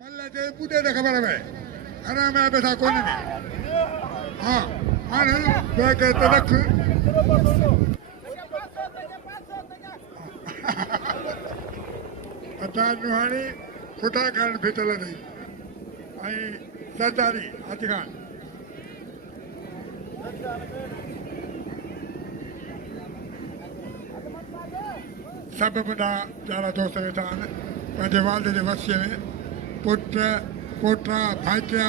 मला ते पुढे खबर आहे आराम आहे बेटा कोणी नाही हाँ आणि काय करते रख आता नुहाणी खोटा खान भेटला नाही आणि सरदारी हाती खान सब बड़ा प्यारा दोस्त वेठा आहिनि पंहिंजे वालद जे वसीअ में पुट पोटा भाइटिया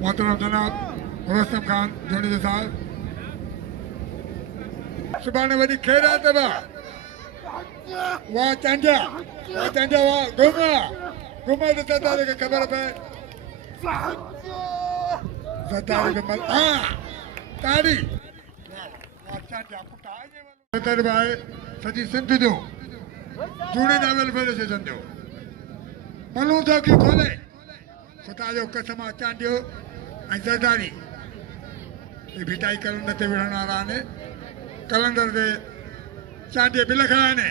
मोहतरम जनाब रुस्तम खान जोड़ी के साथ सुभाणे वॾी खेल आहे अथव वाह चांडिया वाह घुमा त सरदार खे ख़बर पए सरदार खे हाँ ताड़ी सदर भाई सॼी सिंध जो झूड़े वेलफेयर एसोसिएशन जो मलूं थो की खोले खुदा जो कसम आहे चांडियो ऐं सरदारी भिटाई कलंदर ते विढ़ण वारा आहिनि कलंदर ते चांडिया बिल खड़ा आहिनि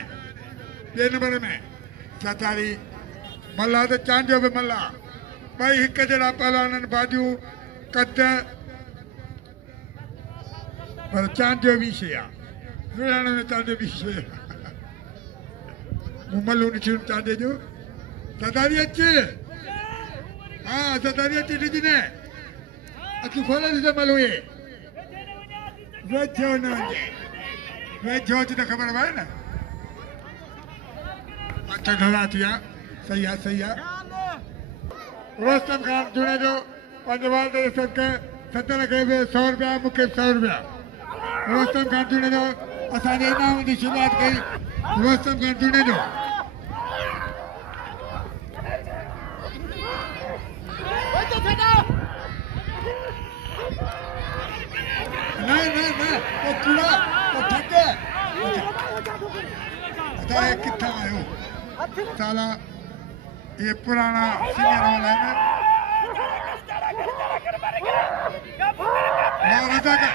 ॿिए नंबर में सरदारी मल्ला त चांडियो बि मल्ला ॿई हिक जहिड़ा पहलवाननि बाजू कद पर चांडियो ॿी शइ आहे विढ़ण में चांडियो ॿी शइ मूं मल्लू ॾिठियूं चांडिए जो सरदारी अचे हाँ सरदारी अची ॾिजी न अखियूं खोले ॾिसो मल्लू ये वेझो न वेझो अची त ख़बर पए न अठ ढला थिया सही आहे रुस्तम खान जुड़े जो पंहिंजे वाल ते सदर खे बि 100 रुपया मूंखे 100 रुपया रुस्तम खान जुड़े जो असांजे इनाम जी शुरूआत कई रुस्तम खान जुड़े जो वो कूड़ा वो ठगे अच्छा ये कितना आयो साला ये पुराना सीनियर वाला है ना राजा का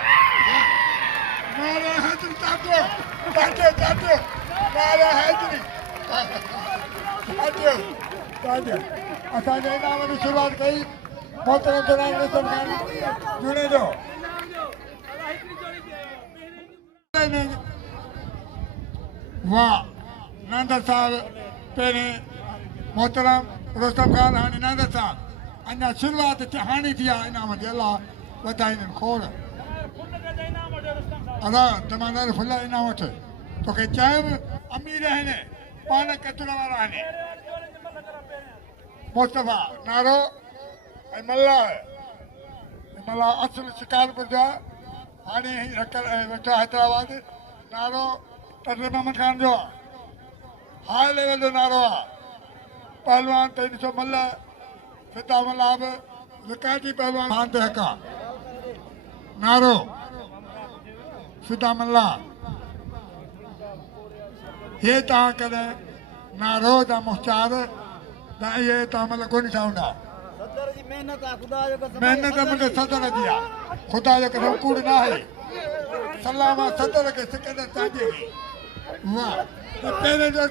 मारा हैदरी तातो मारा हैदरी तातो असांजे नाम जी शुरुआत कई मोहतरम जनाब रुस्तम खान जुड़े जो वाह नांदर साहब पहिरें मोहतरम रुस्तम खान हाणे नांदर साहब अञा शुरूआत हाणे थी आहे इनाम जी अलाह वधाइनि खोड़ अदा तमामु फुल इनाम वठि तोखे चयुमि अमीर आहिनि पान कचड़ वारा आहिनि मुस्तफ़ा नारो ऐं मल्ला असुल शिकारपुर जो आहे हाणे वेठो हैदराबाद नारो तजर मोहम्मद खान जो आहे हाई लेवल जो नारो आहे पहलवान ते ॾिसो मल्ल फिता मल्ला बि विकायती पहलवान खान ते हक़ आहे नारो फिता मल्ला हे तव्हां कॾहिं नारो जा मुख़्तार त इहे तव्हां महिल कोन ठहंदा महिनत मूंखे सदर जी आहे ख़ुदा जो कसम कूड़ न आहे सलाम सदर खे सिकंदर चांडिए खे वाह पहिरें जो ॿिए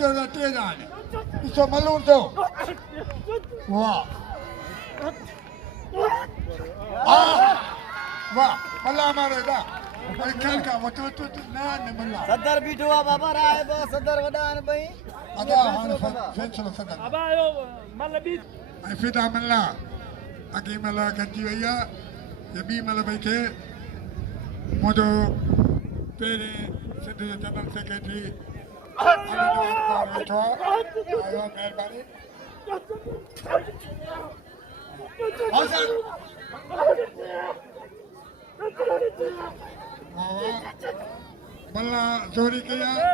जो टे जा आहिनि ॾिसो मलूं थो वाह वाह मल्ला मारे दा ख्याल का वठ न मल्ला सदर बीठो आहे बाबा राय सदर वॾा आहिनि ॿई अदा हाणे फैसलो सदर बाबा आयो मल बि ऐं फिदा मल्ला अॻे महिल गॾिजी वई आहे ये ॿी महिल भई खे मुंहिंजो पहिरें सिंध जो जनरल सेक्रेटरी वेठो आहे महिरबानी मल्ला जोरी कई आहे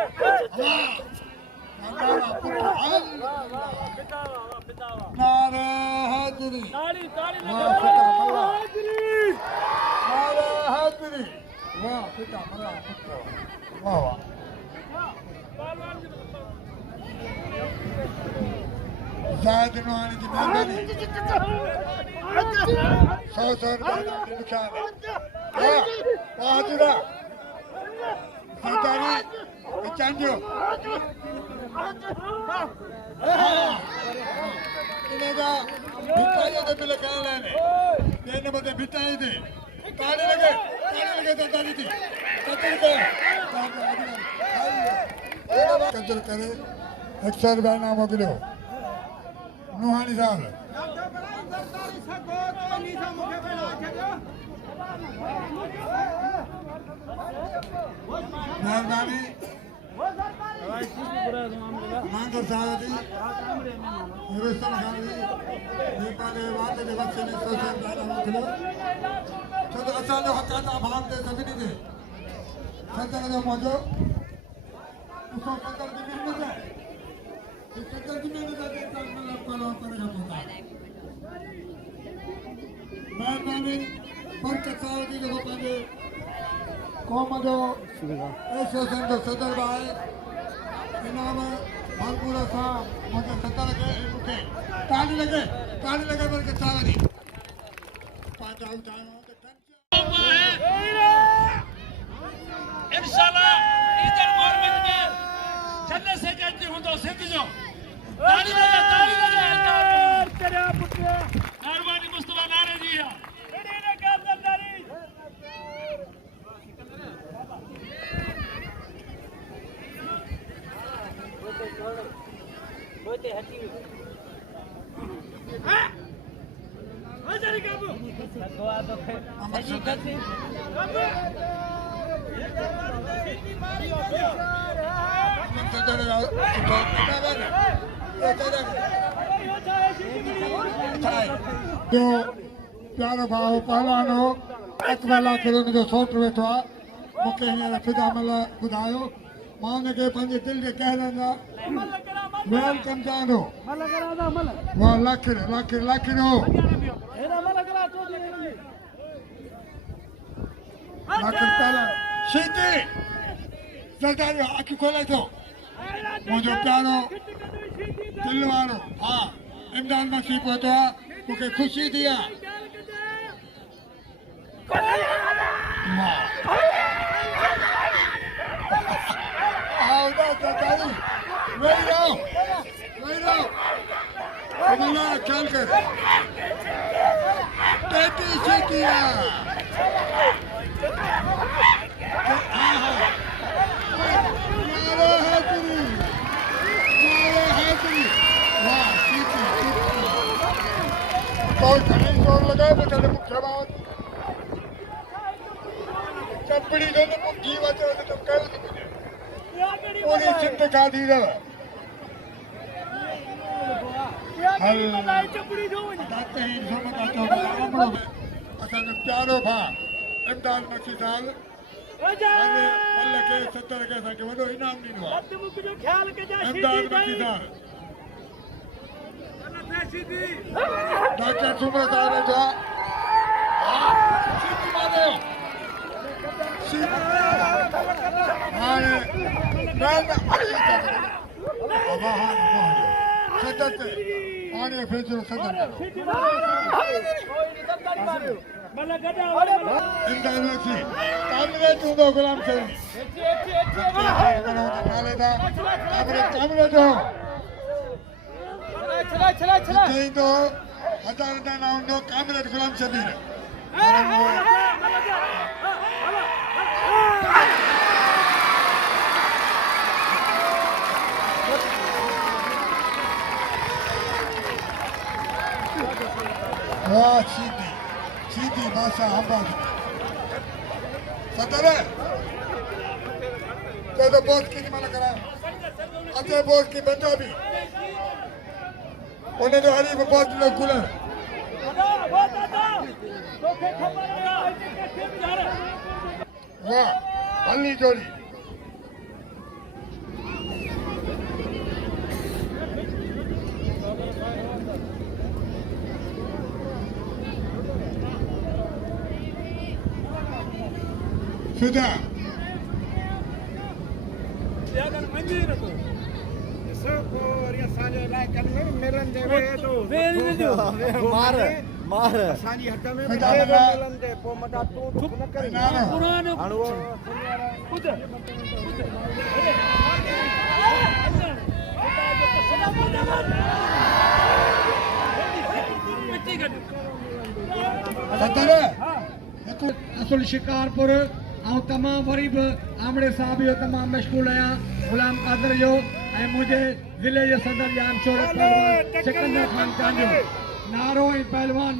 नारे हाज़री वाह पिता मल्ला वाह वाह जायद नुहानी की मेहरबानी 100 रुपया निशान है बहादुरा सीतारी चांदियो इनेगा भिटाई दे बिल कहने ने देने बदे भिटाई दे ताली लगे तो ताली थी कचर के कचर करे 100 रुपया नाम अगलो नुहानी साहब मेहरबानी मांगर साहब जी हिरोस्तम साहब जी नेपाले वाले के बच्चे ने सोचा दाना मुखलो तो असल हकाता भाग दे सभी ने संतर जो मौजो उसको कंकर की मिल जाए इस कंकर की मिल जाए तो मतलब कलो करेगा पता मेहरबानी पंच साहब जी को पाने कौम जो एसोसिएशन का सदर भाई इनाम भरपूर सा मुझे सदर के मुझे ताली लगे बल्कि सावनी पांच उठाओ इंशाल्लाह इधर गवर्नमेंट में जन्नत से कहते हूं तो सिद्ध जो ताली लगे तेरा पुत्र मेहरबानी मुस्तफा नारे जी तेरे ने क्या सरदारी होते हटी हजारी काबू दुआ तो सही करते जो प्यारो भाव पहलवानो अकबला किरण जो सोट वेठो आहे मूंखे हींअर ख़ुदा महिल ॿुधायो मां हुनखे पंहिंजे दिलि जे कहरनि वेलकम चवां थो वाह लाखिर हो लाखिर पहला शीती सरदारियो अखि खोले थो मुंहिंजो प्यारो दिलि वारो हा इमदान मसी पहुतो आहे मूंखे ख़ुशी थी आहे सरदारी वेही रहो कमला ख्याल कर टेटी शीती वाह शीती तो घणे जोर लगाए तो चले मुख्य बात चपड़ी जो मुख जीव अचे तो तुम कयो थी पूरी सिंध खाधी अथव हल असांजो प्यारो भाउ इमदान मसी साल पल खे 70 खे असांखे वॾो इनाम ॾींदो आहे इमदान मसी साल डॉक्टर सुमर साहब वेठो आहे हाणे सदर ते पाणी फैसलो सदर इमदान मसी कामरेज हूंदो गुलाम साईं कामरेज हो चईंदो हज़ार दाना हूंदो कामरेज गुलाम शबीर वाह सीधी भाषा हम्बा सदर तो बोर्ड की मन करा अजय बोर्ड की बंदा भी उन्हें तो हरी बहुत लोग गुलर वाह हल्ली जोड़ी फिदा मार मार असुल शिकारपुर ऐं तमामु वरी बि आमड़े साहब जो तमामु मशगूल आहियां गुलाम कादर जो ऐं मुंहिंजे ज़िले जे सदर जान शोहरत पहलवान सिकंदर खान जो नारो ऐं पहलवान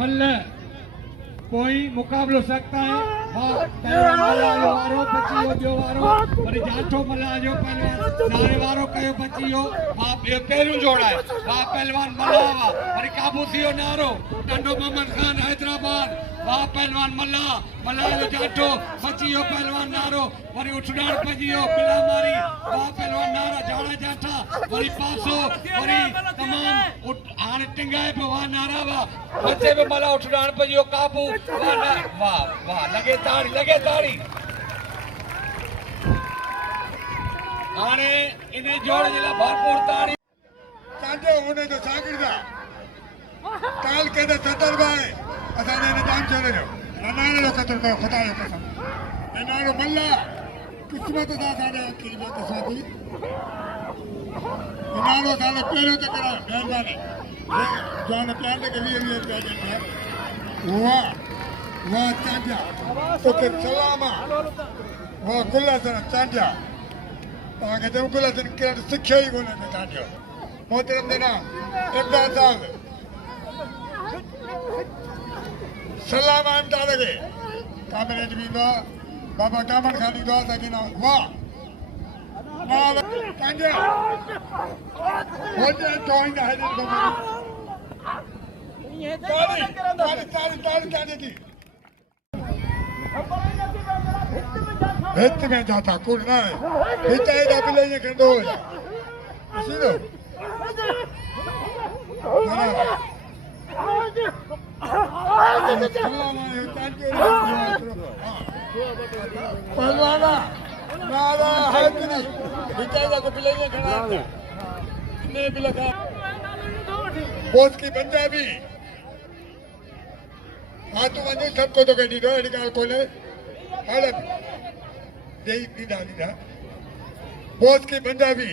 मल्ल कोई मुक़ाबिलो सख़्त आहे वाह पहलवान मल्ला जो वारो बची वियो ॿियो वारो वरी जाठो मल्ला जो पहलवान नारे वारो कयो बची वियो वाह ॿियो पहिरियों जोड़ आहे वाह पहलवान मल्ला वाह वरी काबू थी वियो नारो नंढो मोहम्मद खान हैदराबाद वाह पहलवान मल्ला जो जाठो बची वियो पहलवान नारो वरी उठडाण पइजी वियो बिला मारी वाह पहलवान नारा झाड़ा जाठा वरी पासो वरी तमामु हाणे टिंगाए पियो वाह नारा वाह बचे बि मल्ला उठडाण पइजी वियो काबू वाह वाह लगे ताड़ी हाणे इन जोड़ जे लाइ भरपूर ताड़ी कांटे होने जो सागिर्द काल के सदर भाई असाने ने जान चले जो रनाने लो कतर को खुदा जो कसम रनानो मल्ला किस्मत दा साडे की किस्मती रनानो साले पहले तो करा मेहरबानी जान प्यार के लिए रुपया देते वाह चांदिया तो के सलामा वाह कुल्ला सर चांदिया ताके जब कुल्ला सर के शिक्षा ही कोने में चांदिया मोहतरम देना इमदाद साहब सलाम इमदाद के कामिल जमींदा बाबा कामन खानी दुआ सकीना वाह नाल चांदिया होते जॉइन है दिन को ताली की हित में जाता कुल ना हित है जा पिले ये कंदो सीधो पहलवाना नारा है कि नहीं हित है जा पिले ये खड़ा ने भी लगा बोस की पंजाबी हाँ तो वंदे सबको तो कह दीदो एडिकाल कोले हाले दे दीदा बोस की पंजाबी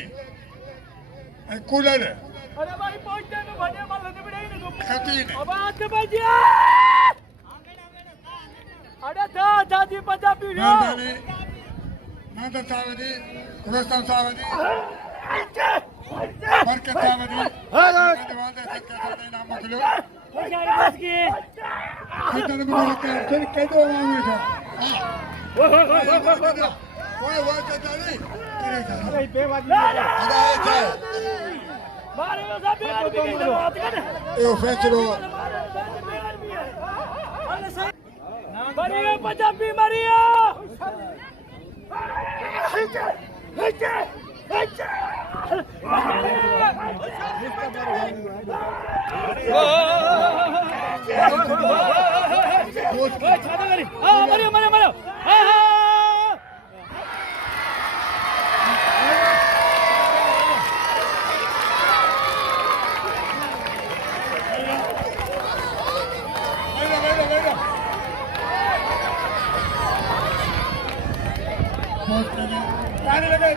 कूलर अरे भाई पहुंचते तो भले माल ने बिड़ाई ने खतीन अब आके बजिया अरे दादी पंजाबी रे नादा सावदी रोस्तम सावदी बरकत सावदी धन्यवाद है सबका नाम मखलो यार बस की कितना मुझे कर फिर कैसे आऊंगा ओए वो चली अरे बेवाजी मारे यो सब यार भी बात कर ए फेंचलो मरिया पंजाबी मरिया मरिया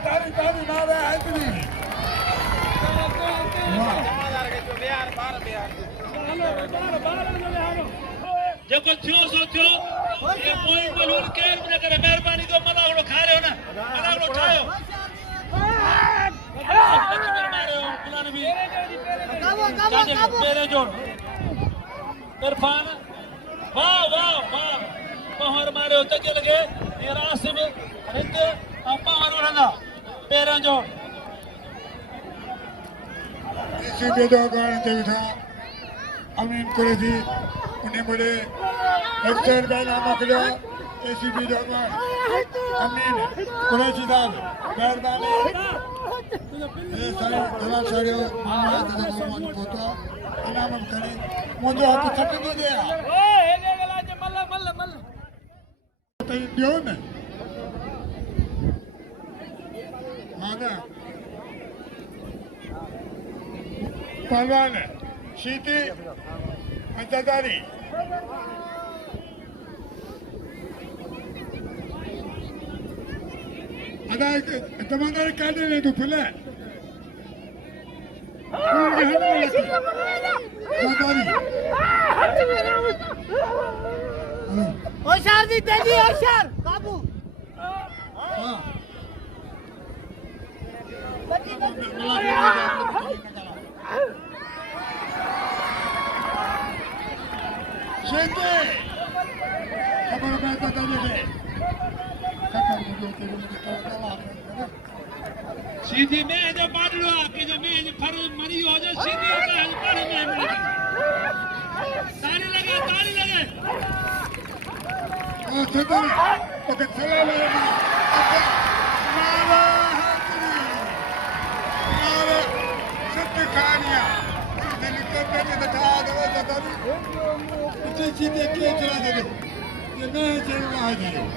तारी मारे एंथनी जेको थियो सो थियो ये कोई बलून केर न करे मेहरबानी तो मलागड़ो खा रहे हो ना मलागड़ो ठायो मारो बुलाने भी मेरे जोड़ इरफान वाह वाह वाह पहर मारे तके लगे ये रासिब हित पहर वणंदा पेरन जोड़ इसी बेदो गान ते था अमीन कुरैशी उन्हें मुझे एक्टर बैना मोकलियो एसीपी जोगान अमीन कुरैशी साहब मेहरबानी ये सारे दुला साड़ियो मामा तो मन पोतो इनाम करे मुझे हक छट दो दे ओ हेले गला जे मल्ल तो दियो न हां पहलवान शीती अंतदारी अदा तमंदर काढे नाही तू फुले होशियार दी तेजी होशियार बाबू शेते खबर पाहता त्याने सीधी में जो पाड़ लो कि जो में जो फर मरी हो जो सीधी होता है पाड़ में ताली लगे ओ शेते पकड़ चला ले मारा सत्य खानिया दिल को पेट बता दो दादा जी सीधे के चला दे ये मैं चलना है जी